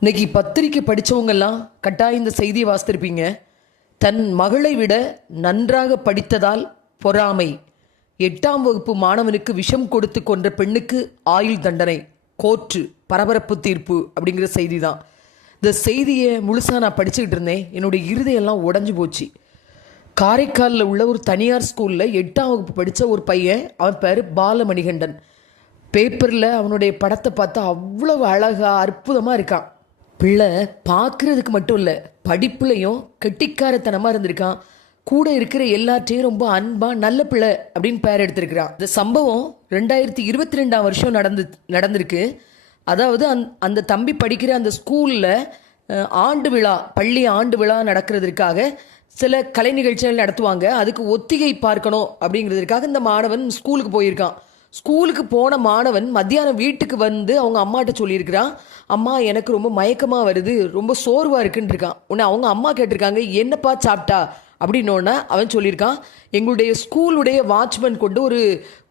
இன்னைக்கு பத்திரிக்கை படித்தவங்கெல்லாம் கட்டாயம் இந்த செய்தியை வாசித்திருப்பீங்க. தன் மகளை விட நன்றாக படித்ததால் பொறாமை. எட்டாம் வகுப்பு மாணவனுக்கு விஷம் கொடுத்து கொன்ற பெண்ணுக்கு ஆயுள் தண்டனை கோர்ட்டு பரபரப்பு தீர்ப்பு அப்படிங்கிற செய்தி தான் இந்த செய்தியை முழுசாக நான் படிச்சுக்கிட்டு இருந்தேன். என்னுடைய இருதையெல்லாம் உடஞ்சி போச்சு. காரைக்காலில் உள்ள ஒரு தனியார் ஸ்கூலில் எட்டாம் வகுப்பு படித்த ஒரு பையன் அவன் பேர் பாலமணிகண்டன். பேப்பரில் அவனுடைய படத்தை பார்த்தா அவ்வளவு அழகாக அற்புதமாக இருக்கான். பிள்ளை பார்க்குறதுக்கு மட்டும் இல்லை படிப்புலையும் கெட்டிக்காரத்தனமாக இருந்திருக்கான். கூட இருக்கிற எல்லாற்றையும் ரொம்ப அன்பா நல்ல பிள்ளை அப்படின்னு பேர் எடுத்திருக்கிறான். இந்த சம்பவம் ரெண்டாயிரத்தி இருபத்தி ரெண்டாம் வருஷம் நடந்து நடந்திருக்கு. அதாவது அந் அந்த தம்பி படிக்கிற அந்த ஸ்கூலில் ஆண்டு விழா பள்ளி ஆண்டு விழா நடக்கிறதுக்காக சில கலை நிகழ்ச்சிகள் நடத்துவாங்க. அதுக்கு ஒத்திகை பார்க்கணும் அப்படிங்கிறதுக்காக இந்த மாணவன் ஸ்கூலுக்கு போயிருக்கான். ஸ்கூலுக்கு போன மாணவன் மத்தியானம் வீட்டுக்கு வந்து அவங்க அம்மாட்ட சொல்லியிருக்கிறான் அம்மா எனக்கு ரொம்ப மயக்கமாக வருது ரொம்ப சோர்வாக இருக்குன்னு இருக்கான். அவங்க அம்மா கேட்டிருக்காங்க என்னப்பா சாப்பிட்டா? அப்படின்னோடனே அவன் சொல்லியிருக்கான் எங்களுடைய ஸ்கூலுடைய வாட்ச்மேன் கொண்டு ஒரு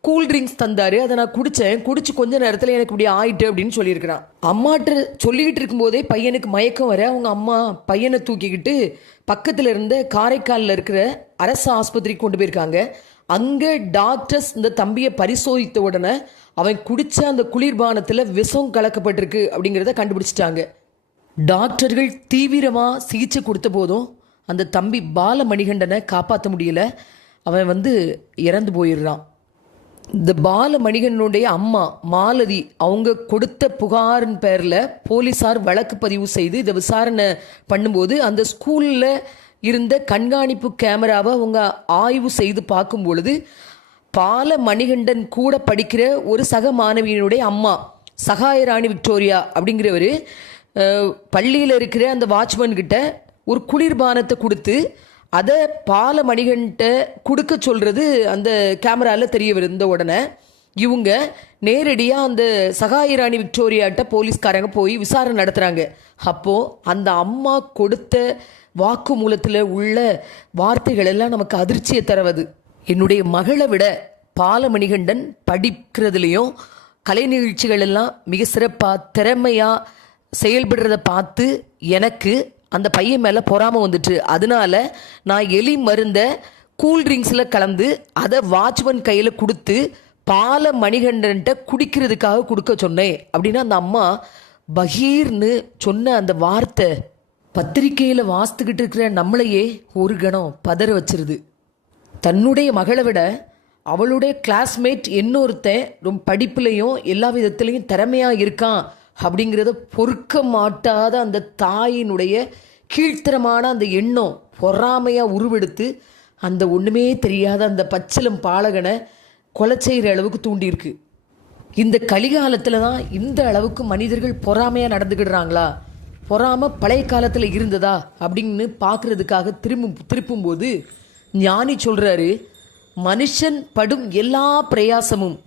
கூல் ட்ரிங்க்ஸ் தந்தாரு அதை நான் குடித்தேன் குடிச்சு கொஞ்ச நேரத்தில் எனக்கு இப்படி ஆயிட்டு அப்படின்னு சொல்லியிருக்கிறான். அம்மாட்ட சொல்லிக்கிட்டு இருக்கும்போதே பையனுக்கு மயக்கம் வர அவங்க அம்மா பையனை தூக்கிக்கிட்டு பக்கத்தில் இருந்த காரைக்காலில் இருக்கிற அரசு ஆஸ்பத்திரிக்கு கொண்டு போயிருக்காங்க. அங்கே டாக்டர்ஸ் இந்த தம்பியை பரிசோதித்த உடனே அவன் குடித்த அந்த குளிர்பானத்தில் விஷம் கலக்கப்பட்டிருக்கு அப்படிங்கிறத கண்டுபிடிச்சிட்டாங்க. டாக்டர்கள் தீவிரமாக சிகிச்சை கொடுத்த போதும் அந்த தம்பி பாலமணிகண்டனை காப்பாற்ற முடியல. அவன் வந்து இறந்து போயிடுறான். இந்த பாலமணிகண்டனுடைய அம்மா மாலதி அவங்க கொடுத்த புகாரின் பேரில் போலீஸார் வழக்கு பதிவு செய்து இதை விசாரணை பண்ணும்போது அந்த ஸ்கூலில் இருந்த கண்காணிப்பு கேமராவை அவங்க ஆய்வு செய்து பார்க்கும் பொழுது பால மணிகண்டன் கூட படிக்கிற ஒரு சக மாணவியினுடைய அம்மா சகாயராணி விக்டோரியா அப்படிங்கிறவர் பள்ளியில் இருக்கிற அந்த வாட்ச்மேன் கிட்ட ஒரு குளிர்பானத்தை கொடுத்து அதை பால மணிகண்ட கொடுக்க சொல்கிறது அந்த கேமராவில் தெரிய வருந்த உடனே இவங்க நேரடியாக அந்த சகாயராணி விக்டோரியாட்ட போலீஸ்காரங்க போய் விசாரணை நடத்துகிறாங்க அப்போது அந்த அம்மா கொடுத்த வாக்குமூலத்தில் உள்ள வார்த்தைகள் எல்லாம் நமக்கு அதிர்ச்சியை தரவது. என்னுடைய மகளை விட பாலமணிகண்டன் படிக்கிறதுலையும் கலை நிகழ்ச்சிகள் எல்லாம் மிக சிறப்பாக திறமையாக செயல்படுறத பார்த்து எனக்கு அந்த பையன் மேலே பொறாமல் வந்துட்டு. அதனால நான் எலி மருந்தை கூல் ட்ரிங்க்ஸில் கலந்து அதை வாட்ச்மேன் கையில் கொடுத்து பால மணிகண்டன்ட்ட குடிக்கிறதுக்காக கொடுக்க சொன்னேன். அப்படின்னா அந்த அம்மா பகீர்னு சொன்ன அந்த வார்த்தை பத்திரிக்கையில் வாசித்துக்கிட்டு இருக்கிற நம்மளையே ஒரு கணம் பதற வச்சிருது. தன்னுடைய மகளை விட அவளுடைய கிளாஸ்மேட் இன்னொருத்தன் ரொம்ப படிப்புலையும் எல்லா விதத்துலேயும் திறமையாக இருக்கான் அப்படிங்கிறத பொறுக்க மாட்டாத அந்த தாயினுடைய கீழ்த்தரமான அந்த எண்ணம் பொறாமையாக உருவெடுத்து அந்த ஒன்றுமே தெரியாத அந்த பச்சிலம் பாலகனை கொலை செய்கிற அளவுக்கு தூண்டியிருக்கு. இந்த கலிகாலத்தில் தான் இந்த அளவுக்கு மனிதர்கள் பொறாமையாக நடந்துக்கிடுறாங்களா பொறாம பழைய காலத்தில் இருந்ததா அப்படின்னு பார்க்குறதுக்காக திரும்பும் திருப்பும்போது ஞானி சொல்கிறாரு மனுஷன் படும் எல்லா பிரயாசமும்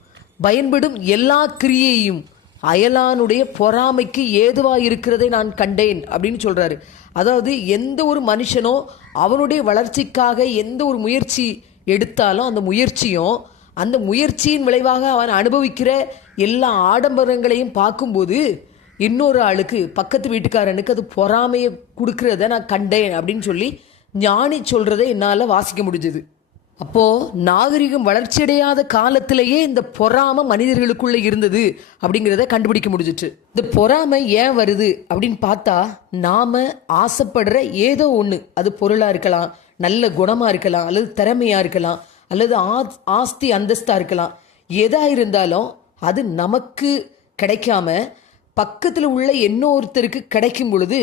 பயன்படும் எல்லா கிரியையும் அயலானுடைய பொறாமைக்கு ஏதுவாக இருக்கிறதை நான் கண்டேன் அப்படின்னு சொல்கிறாரு அதாவது எந்த ஒரு மனுஷனோ அவனுடைய வளர்ச்சிக்காக எந்த ஒரு முயற்சி எடுத்தாலும் அந்த முயற்சியும் அந்த முயற்சியின் விளைவாக அவன் அனுபவிக்கிற எல்லா ஆடம்பரங்களையும் பார்க்கும்போது இன்னொரு ஆளுக்கு பக்கத்து வீட்டுக்காரனுக்கு அது பொறாமையை கொடுக்கறத நான் கண்டேன் அப்படின்னு சொல்லி ஞானி சொல்கிறத என்னால் வாசிக்க முடிஞ்சது. அப்போது நாகரிகம் வளர்ச்சியடையாத காலத்திலேயே இந்த பொறாமை மனிதர்களுக்குள்ளே இருந்தது அப்படிங்கிறத கண்டுபிடிக்க முடிஞ்சிச்சு. இந்த பொறாமை ஏன் வருது அப்படின்னு பார்த்தா நாம் ஆசைப்படுற ஏதோ ஒன்று அது பொருளாக இருக்கலாம் நல்ல குணமாக இருக்கலாம் அல்லது திறமையாக இருக்கலாம் அல்லது ஆஸ் ஆஸ்தி அந்தஸ்தாக இருக்கலாம். எதாக இருந்தாலும் அது நமக்கு கிடைக்காம பக்கத்தில் உள்ள இன்னொருத்தருக்கு கிடைக்கும் பொழுது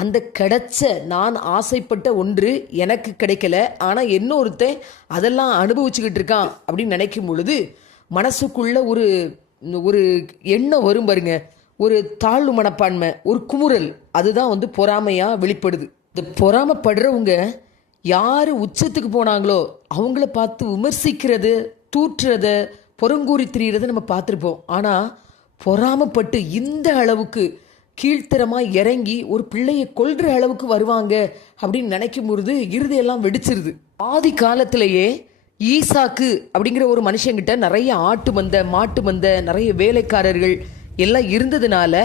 அந்த கிடைச்ச நான் ஆசைப்பட்ட ஒன்று எனக்கு கிடைக்கல ஆனால் இன்னொருத்தன் அதெல்லாம் அனுபவிச்சுக்கிட்டு இருக்கான் அப்படின்னு நினைக்கும் பொழுது மனசுக்குள்ள ஒரு ஒரு எண்ணம் வரும் பாருங்க. ஒரு தாழ்வு மனப்பான்மை ஒரு குமுறல் அதுதான் வந்து பொறாமையாக வெளிப்படுது. இந்த பொறாமைப்படுறவங்க யார் உச்சத்துக்கு போனாங்களோ அவங்கள பார்த்து விமர்சிக்கிறது தூற்றுறத புறங்கூறி திரியிறத நம்ம பார்த்துருப்போம். ஆனால் பொறாமப்பட்டு இந்த அளவுக்கு கீழ்த்தரமாக இறங்கி ஒரு பிள்ளையை கொல்ற அளவுக்கு வருவாங்க அப்படின்னு நினைக்கும் பொழுது இறுதியெல்லாம் வெடிச்சிருது. ஆதி காலத்திலேயே ஈசாக்கு அப்படிங்கிற ஒரு மனுஷங்கிட்ட நிறைய ஆட்டு மந்த மாட்டு மந்த நிறைய வேலைக்காரர்கள் எல்லாம் இருந்ததுனால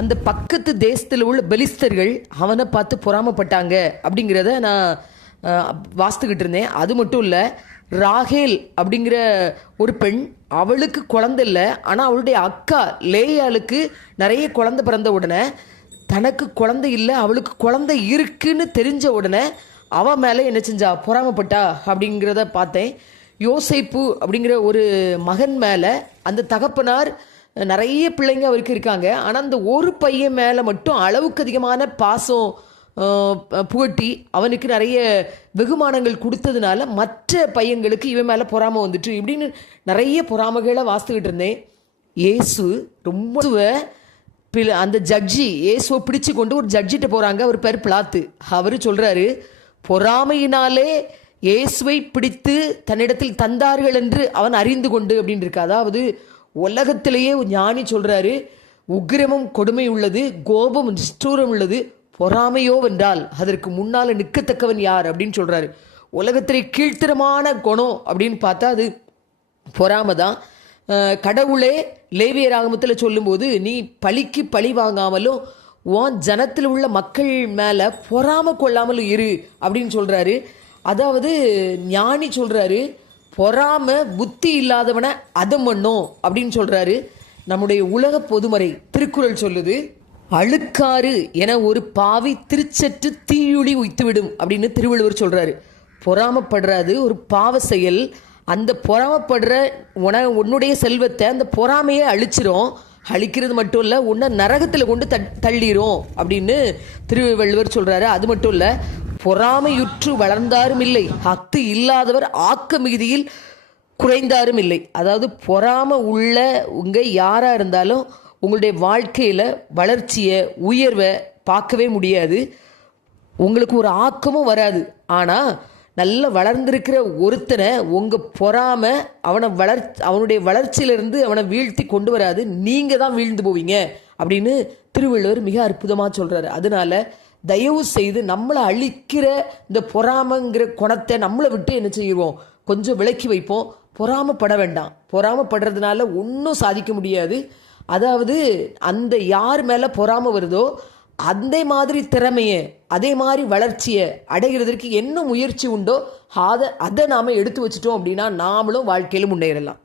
அந்த பக்கத்து தேசத்தில் உள்ள பெலிஸ்தர்கள் அவனை பார்த்து பொறாமப்பட்டாங்க அப்படிங்கிறத நான் வாசித்துக்கிட்டு இருந்தேன். அது மட்டும் இல்லை ராகேல் அப்படிங்கிற ஒரு பெண் அவளுக்கு குழந்தை இல்லை ஆனால் அவளுடைய அக்கா லேயாளுக்கு நிறைய குழந்தை பிறந்த உடனே தனக்கு குழந்தை இல்லை அவளுக்கு குழந்தை இருக்குன்னு தெரிஞ்ச உடனே அவள் மேலே என்ன செஞ்சா பொறாமப்பட்டா அப்படிங்கிறத பார்த்தேன். யோசைப்பு அப்படிங்கிற ஒரு மகன் மேலே அந்த தகப்பனார் நிறைய பிள்ளைங்க அவருக்கு இருக்காங்க. ஆனால் அந்த ஒரு பையன் மேலே மட்டும் அளவுக்கு அதிகமான பாசம் புகட்டி அவனுக்கு நிறைய வெகுமானங்கள் கொடுத்ததுனால மற்ற பையங்களுக்கு இவன் மேலே பொறாமை வந்துட்டு இப்படின்னு நிறைய பொறாமைகளை வாசித்துக்கிட்டு இருந்தேன். இயேசு ரொம்ப பில அந்த ஜட்ஜி இயேசுவை பிடிச்சு கொண்டு ஒரு ஜட்ஜிட்ட போகிறாங்க அவர் பேர் பிளாத்து. அவர் சொல்கிறாரு பொறாமையினாலே இயேசுவை பிடித்து தன்னிடத்தில் தந்தார்கள் என்று அவன் அறிந்து கொண்டு அப்படின்னு இருக்கு. அதாவது உலகத்திலேயே ஞானி சொல்கிறாரு உக்கிரமும் கொடுமை உள்ளது கோபம் நிஷ்டூரம் உள்ளது பொறாமையோ வென்றால் அதற்கு முன்னால் நிற்கத்தக்கவன் யார் அப்படின்னு சொல்கிறாரு உலகத்திலே கீழ்த்தரமான குணம் அப்படின்னு பார்த்தா அது பொறாமை தான். கடவுளே லேவிய ஆகமத்தில் சொல்லும்போது நீ பழிக்கு பழி வாங்காமலும் உன் ஜனத்தில் உள்ள மக்கள் மேலே பொறாமை கொள்ளாமலும் இரு அப்படின்னு சொல்கிறாரு அதாவது ஞானி சொல்கிறாரு பொறாமை புத்தி இல்லாதவனை அதம் பண்ணும் அப்படின்னு சொல்கிறாரு நம்முடைய உலக பொதுமறை திருக்குறள் சொல்லுது. அழுக்காறு என ஒரு பாவி திருச்சற்று தீயுளி உய்த்துவிடும் அப்படின்னு திருவள்ளுவர் சொல்கிறாரு பொறாமப்படுறாது ஒரு பாவ செயல். அந்த பொறாமப்படுற உன உன்னுடைய செல்வத்தை அந்த பொறாமையை அழிச்சிரும். அழிக்கிறது மட்டும் இல்லை உன்னை நரகத்தில் கொண்டு த தள்ளிரும் அப்படின்னு திருவள்ளுவர் சொல்கிறாரு அது மட்டும் இல்லை பொறாமையுற்று வளர்ந்தாரும் இல்லை அத்து இல்லாதவர் ஆக்க மிகுதியில் குறைந்தாரும் இல்லை. அதாவது பொறாம உள்ள உங்கள் யாராக இருந்தாலும் உங்களுடைய வாழ்க்கையில் வளர்ச்சியை உயர்வை பார்க்கவே முடியாது. உங்களுக்கு ஒரு ஆக்கமும் வராது. ஆனால் நல்ல வளர்ந்திருக்கிற ஒருத்தனை உங்கள் பொறாம அவனை வளர் அவனுடைய வளர்ச்சியிலிருந்து அவனை வீழ்த்தி கொண்டு வராது. நீங்கள் தான் வீழ்ந்து போவீங்க அப்படின்னு திருவள்ளுவர் மிக அற்புதமாக சொல்கிறாரு அதனால தயவு செய்து நம்மளை அழிக்கிற இந்த பொறாமைங்கிற குணத்தை நம்மளை விட்டு என்ன செய்வோம்? கொஞ்சம் விலக்கி வைப்போம். பொறாமப்பட வேண்டாம். பொறாமப்படுறதுனால ஒன்றும் சாதிக்க முடியாது. அதாவது அந்த யார் மேலே பொறாமல் வருதோ அந்த மாதிரி திறமையை அதே மாதிரி வளர்ச்சியை அடைகிறதற்கு என்ன முயற்சி உண்டோ அதை அதை நாம் எடுத்து வச்சிட்டோம் அப்படின்னா நாமளும் வாழ்க்கையில் முன்னேறலாம்.